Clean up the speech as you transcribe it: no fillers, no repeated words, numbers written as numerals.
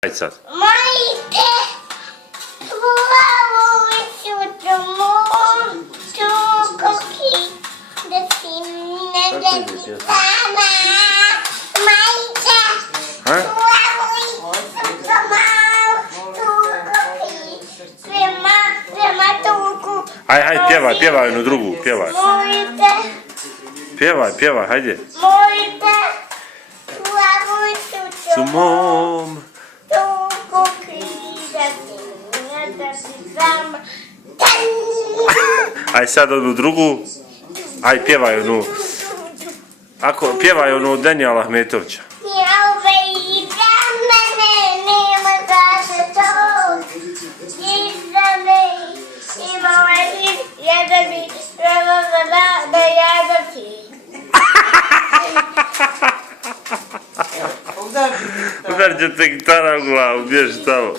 Aj sad. Majte, plavu su domov, tu koki, da si ne deti sama. Majte, plavu su domov, tu koki, prema tuku. Aj, pjevaj jednu drugu, pjevaj. Mojte, Pjevaj, hajde. mojte, plavu su Mom. tuku da si ne deti sama. Aj sad onu drugu. Aj, pjevaj onu. Ako, pjevaj onu od Danijela Ahmetovića. Mjauve i za mene, nema kaže to. I za me, ima ovaj jedan mi, da jedan ti. Udar će te gitara u glavu, bježi tamo.